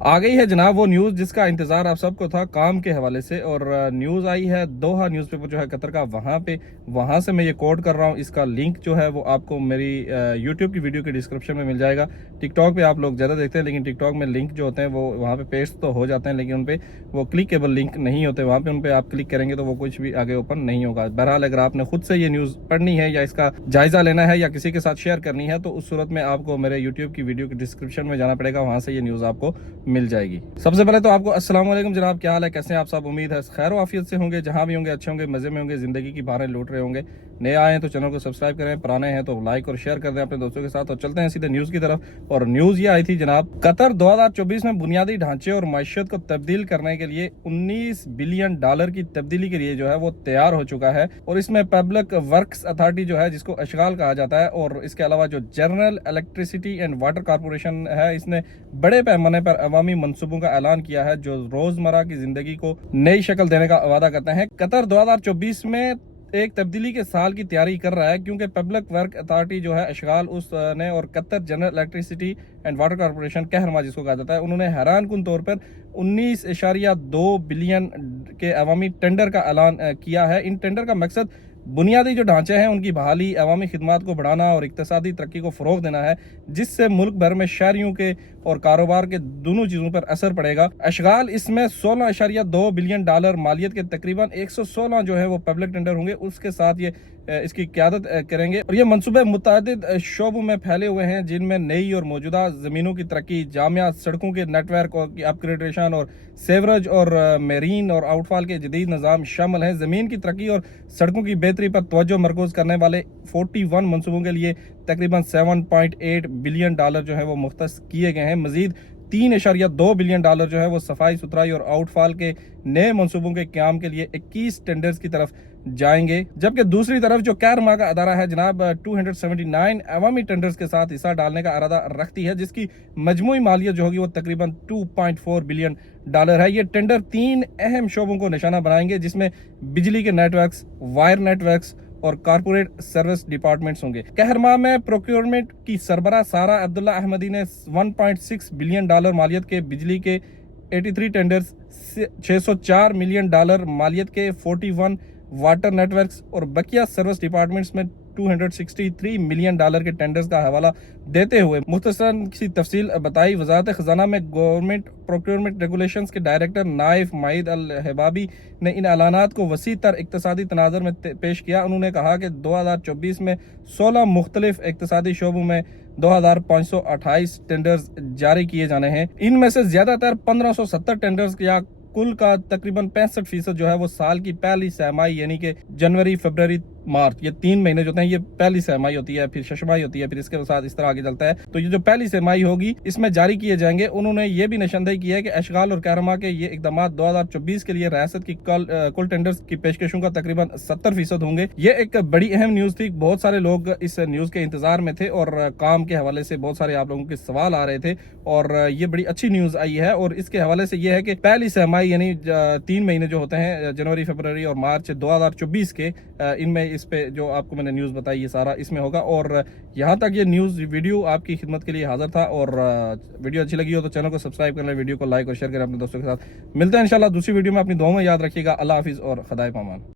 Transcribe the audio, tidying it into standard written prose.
आ गई है जनाब वो न्यूज़ जिसका इंतज़ार आप सबको था काम के हवाले से। और न्यूज़ आई है दोहा न्यूज़पेपर जो है कतर का, वहाँ से मैं ये कोट कर रहा हूँ। इसका लिंक जो है वो आपको मेरी यूट्यूब की वीडियो के डिस्क्रिप्शन में मिल जाएगा। टिकटॉक पे आप लोग ज़्यादा देखते हैं, लेकिन टिकटॉक में लिंक जो होते हैं वो वहाँ पे पेस्ट तो हो जाते हैं, लेकिन उन पर वो क्लिकेबल लिंक नहीं होते। वहाँ पे उन पर आप क्लिक करेंगे तो वो कुछ भी आगे ओपन नहीं होगा। बहरहाल अगर आपने खुद से ये न्यूज़ पढ़नी है या इसका जायज़ा लेना है या किसी के साथ शेयर करनी है तो उस सूरत में आपको मेरे यूट्यूब की वीडियो के डिस्क्रिप्शन में जाना पड़ेगा, वहाँ से ये न्यूज़ आपको मिल जाएगी। सबसे पहले तो आपको अस्सलाम वालेकुम जनाब, क्या हाल है, कैसे हैं आप सब। उम्मीद है खैर आफियत से होंगे, जहां भी होंगे अच्छे होंगे, मजे में होंगे, जिंदगी की बहारें लूट रहे होंगे। नए आए हैं तो चैनल को सब्सक्राइब करें, पुराने हैं तो लाइक और शेयर कर दें अपने दोस्तों के साथ। और चलते हैं सीधे न्यूज़ की तरफ। और न्यूज़ ये आई थी जनाब, कतर 2024 में बुनियादी ढांचे और मैशत को तब्दील करने के लिए $19 बिलियन की तब्दीली के लिए जो है वो तैयार हो चुका है। और इसमें पब्लिक वर्क्स अथॉरिटी जो है, जिसको अशगाल कहा जाता है, और इसके अलावा जो general electricity and water corporation है, इसने बड़े पैमाने पर अवामी मंसूबों का ऐलान किया है जो रोजमर्रा की जिंदगी को नई शक्ल देने का वादा करते हैं। कतर 2024 में एक तब्दीली के साल की तैयारी कर रहा है, क्योंकि पब्लिक वर्क अथॉरिटी जो है अशगाल उसने और Qatar general electricity and water corporation Kahramaa जिसको कहा जाता है, उन्होंने हैरान कुन तौर पर 19.2 बिलियन के अवामी टेंडर का ऐलान किया है। इन टेंडर का मकसद बुनियादी जो ढांचे हैं उनकी बहाली, अवामी खिदमात को बढ़ाना और इक्तसादी तरक्की को फ़रोग देना है, जिससे मुल्क भर में शहरियों के और कारोबार के दोनों चीज़ों पर असर पड़ेगा। अशगाल इसमें $16.2 बिलियन मालियत के तकरीबन 116 जो है वो पब्लिक टेंडर होंगे, उसके साथ ये इसकी क़यादत करेंगे। और ये मनसूबे मुतअद्दिद शोबों में फैले हुए हैं, जिनमें नई और मौजूदा ज़मीनों की तरक्की, जामिया सड़कों के नेटवर्क की अपग्रेडेशन और सेवरेज और मेरीन और आउटफॉल के जदीद निज़ाम शामिल हैं। ज़मीन की तरक्की और सड़कों की बेहतरी पर तवज्जो मरकूज़ करने वाले 41 मनसूबों के लिए तकरीबन $7.8 बिलियन जो है वो मुख्तस किए गए हैं। मजीद $3.2 बिलियन जो है वो सफाई सुथराई और आउटफॉल के नए मनसूबों के क्याम के लिए 21 टेंडर्स की तरफ जाएंगे। जबकि दूसरी तरफ जो कैरमा का अदारा है जनाब, 279 अवामी टेंडर्स के साथ हिस्सा डालने का इरादा रखती है, जिसकी मजमूई मालियत जो होगी वो तकरीबन $2.4 बिलियन है। ये टेंडर 3 अहम शोबों को निशाना बनाएंगे, जिसमें बिजली के नेटवर्क्स, वायर नेटवर्क्स और कारपोरेट सर्विस डिपार्टमेंट्स होंगे। कहरमा में प्रोक्योरमेंट की सरबरा सारा अब्दुल्ला अहमदी ने $1.6 बिलियन मालियत के बिजली के 83 टेंडर्स, $604 मिलियन मालियत के 41 वाटर नेटवर्क्स और बकिया सर्विस डिपार्टमेंट्स में $263 मिलियन के टेंडर्स का हवाला देते हुए मुख्तसरन की तफसील बताई। वजारत खजाना में गवर्नमेंट प्रोक्योरमेंट रेगुलेशंस के डायरेक्टर नाइफ माहिद अल हबाबी ने इन ऐलानात को वसी तर इक्तसादी तनाज़र में पेश किया। उन्होंने कहा कि 2024 में 16 मुख्तलिफ इक्तसादी शोबों में 2528 टेंडर्स जारी किए जाने हैं। इनमें से ज्यादातर 1570 टेंडर्स या कुल का तकरीबन 65% जो है वो साल की पहली सहमाई यानी कि जनवरी, फरवरी, मार्च, ये 3 महीने जो होते हैं ये पहली सहमाई होती है, फिर शशमाई होती है, फिर इसके साथ इस तरह आगे चलता है। तो ये जो पहली सहमाई होगी इसमें जारी किए जाएंगे। उन्होंने ये भी निशानदेही की है कि अशगाल और कहरमा के ये इकदाम 2024 के लिए रियासत की कुल टेंडर्स की पेशकशों का तकरीबन 70% होंगे। ये एक बड़ी अहम न्यूज थी, बहुत सारे लोग इस न्यूज के इंतजार में थे और काम के हवाले से बहुत सारे आप लोगों के सवाल आ रहे थे और ये बड़ी अच्छी न्यूज आई है। और इसके हवाले से ये है कि पहली सहमाई यानी 3 महीने जो होते हैं जनवरी, फरवरी और मार्च 2024 के, इनमें इस पे जो आपको मैंने न्यूज़ बताई ये सारा इसमें होगा। और यहाँ तक ये न्यूज़ वीडियो आपकी खिदमत के लिए हाजिर था। और वीडियो अच्छी लगी हो तो चैनल को सब्सक्राइब कर लें, वीडियो को लाइक और शेयर करें अपने दोस्तों के साथ। मिलते हैं इंशाल्लाह दूसरी वीडियो में। अपनी दुआ में याद रखिएगा। अल्लाह हाफिज़ और खुदा पामान।